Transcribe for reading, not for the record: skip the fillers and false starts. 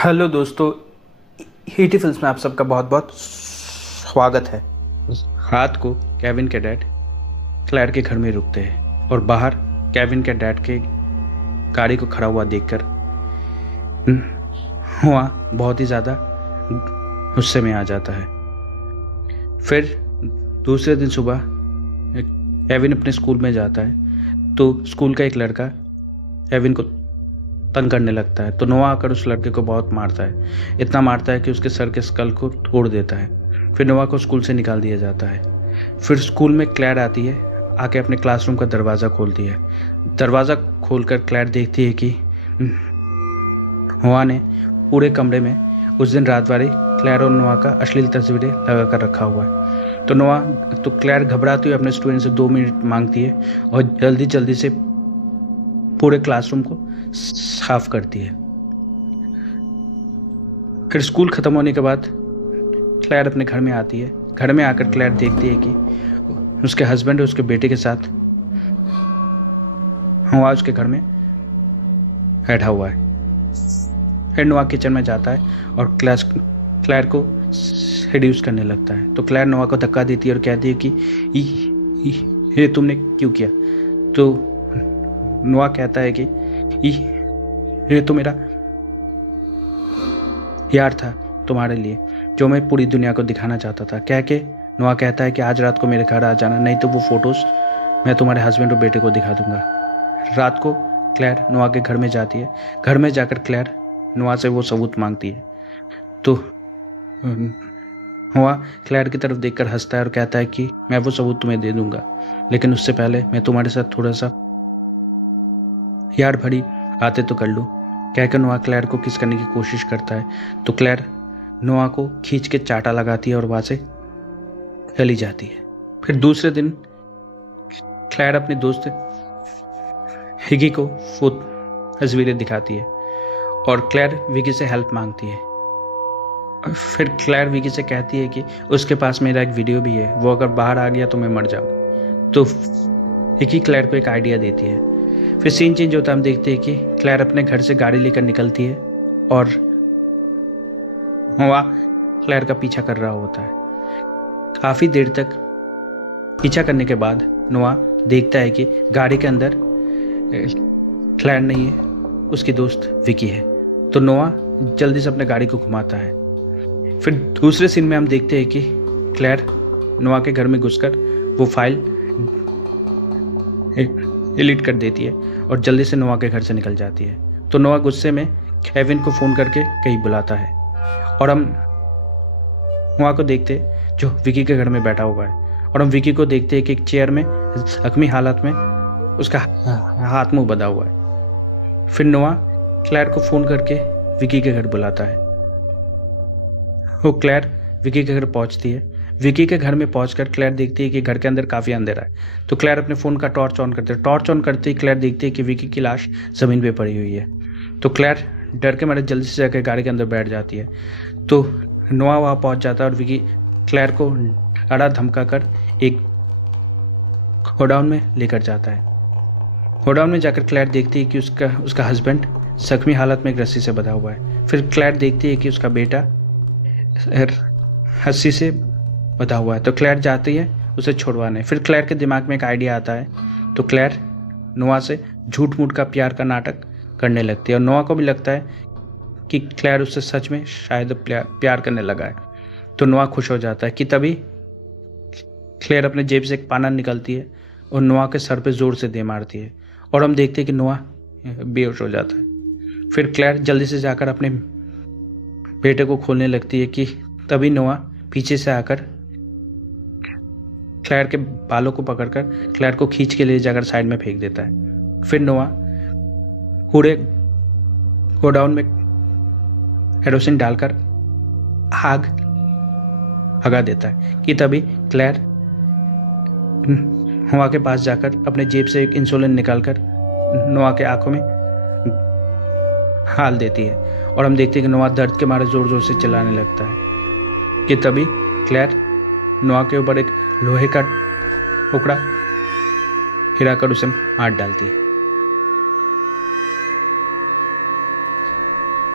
Hello दोस्तों, हीटी films में आप सबका बहुत बहुत स्वागत है। रात को केविन के डैड क्लैर के घर में रुकते हैं और बाहर केविन के डैड के गाड़ी को खड़ा हुआ देखकर हुआ बहुत ही ज़्यादा गुस्से में आ जाता है। फिर दूसरे दिन सुबह केविन अपने स्कूल में जाता है तो स्कूल का एक लड़का केविन को तंग करने लगता है। तो नोआ आकर उस लड़के को बहुत मारता है, इतना मारता है कि उसके सर के स्कल को तोड़ देता है। फिर नोआ को स्कूल से निकाल दिया जाता है। फिर स्कूल में क्लैर आती है, आके अपने क्लासरूम का दरवाज़ा खोलती है। दरवाज़ा खोलकर क्लैर देखती है कि नोआ ने पूरे कमरे में उस दिन रात वाली क्लैर और नोआ का अश्लील तस्वीरें लगा कर रखा हुआ है। तो क्लैर घबराती हुई अपने स्टूडेंट से 2 मिनट मांगती है और जल्दी जल्दी से पूरे क्लासरूम को साफ करती है। फिर स्कूल खत्म होने के बाद क्लैर अपने घर में आती है। घर में आकर क्लैर देखती है कि उसके हस्बैंड उसके बेटे के साथ नोआ उसके घर में बैठा हुआ है। फिर नोआ किचन में जाता है और क्लैर को सेड्यूस करने लगता है। तो क्लैर नोआ को धक्का देती है और कहती है कि ये तुमने क्यों किया। तो नोआ कहता है कि ये तो मेरा यार था तुम्हारे लिए, जो मैं पूरी दुनिया को दिखाना चाहता था। कह के नोआ कहता है कि आज रात को मेरे घर आ जाना, नहीं तो वो फोटोज मैं तुम्हारे हस्बैंड और बेटे को दिखा दूंगा। रात को क्लैर नोआ के घर में जाती है। घर में जाकर क्लैर नोआ से वो सबूत मांगती है। तो नोआ क्लैर की तरफ देखकर हंसता है और कहता है कि मैं वो सबूत तुम्हें दे दूंगा, लेकिन उससे पहले मैं तुम्हारे साथ थोड़ा सा यार भरी बातें तो कर लूँ। कहकर नोआ क्लैर को किस करने की कोशिश करता है। तो क्लैर नोआ को खींच के चाटा लगाती है और वहाँ से चली जाती है। फिर दूसरे दिन क्लैर अपने दोस्त विकी को वो तस्वीरें दिखाती है और क्लैर विकी से हेल्प मांगती है। फिर क्लैर विकी से कहती है कि उसके पास मेरा एक वीडियो भी है, वो अगर बाहर आ गया तो मैं मर जाऊँ। तो विकी क्लैर को एक आइडिया देती है। फिर सीन चेंज होता है। हम देखते हैं कि क्लैर अपने घर से गाड़ी लेकर निकलती है और नोआ क्लैर का पीछा कर रहा होता है। काफ़ी देर तक पीछा करने के बाद नोआ देखता है कि गाड़ी के अंदर क्लैर नहीं है, उसकी दोस्त विकी है। तो नोआ जल्दी से अपने गाड़ी को घुमाता है। फिर दूसरे सीन में हम देखते हैं कि क्लैर नोआ के घर में घुसकर वो फाइल डिलीट कर देती है और जल्दी से नोआ के घर से निकल जाती है। तो नोआ गुस्से में केविन को फ़ोन करके कहीं बुलाता है और हम नोआ को देखते जो विकी के घर में बैठा हुआ है और हम विकी को देखते हैं कि एक चेयर में जख्मी हालत में उसका हाथ मुंह बंधा हुआ है। फिर नोआ क्लैर को फ़ोन करके विकी के घर बुलाता है। वो क्लैर विकी के घर पहुंचती है। विकी के घर में पहुंचकर क्लैर देखती है कि घर के अंदर काफ़ी अंधेरा है। तो क्लैर अपने फ़ोन का टॉर्च ऑन करती है। टॉर्च ऑन करते ही क्लैर देखती है कि विकी की लाश ज़मीन पे पड़ी हुई है। तो क्लैर डर के मारे जल्दी से जाकर गाड़ी के अंदर बैठ जाती है। तो नोआ वहाँ पहुँच जाता है और विकी क्लैर को डरा धमका कर एक गोडाउन में लेकर जाता है। गोडाउन में जाकर क्लैर देखती है कि उसका हस्बैंड जख्मी हालत में एक रस्सी से बंधा हुआ है। फिर क्लैर देखती है कि उसका बेटा रस्सी से बंधा हुआ है। तो क्लैर जाती है उसे छुड़वाने। फिर क्लैर के दिमाग में एक आइडिया आता है। तो क्लैर नोआ से झूठ मूठ का प्यार का नाटक करने लगती है और नोआ को भी लगता है कि क्लैर उससे सच में शायद प्यार करने लगा है। तो नोआ खुश हो जाता है कि तभी क्लैर अपने जेब से एक पाना निकलती है और नोआ के सर पे ज़ोर से दे मारती है और हम देखते हैं कि नोआ बेहोश हो जाता है। फिर क्लैर जल्दी से जाकर अपने बेटे को खोलने लगती है कि तभी नोआ पीछे से आकर क्लैर के बालों को पकड़कर क्लैर को खींच के ले जाकर साइड में फेंक देता है। फिर नोआ पूरे गोडाउन में केरोसिन डालकर आग भगा देता है कि तभी क्लैर नोआ के पास जाकर अपने जेब से एक इंसुलिन निकालकर नोआ के आंखों में हाल देती है और हम देखते हैं कि नोआ दर्द के मारे जोर जोर से चिल्लाने लगता है कि तभी क्लैर नोआ के ऊपर एक लोहे का टुकड़ा हिलाकर उसे मार डालती है।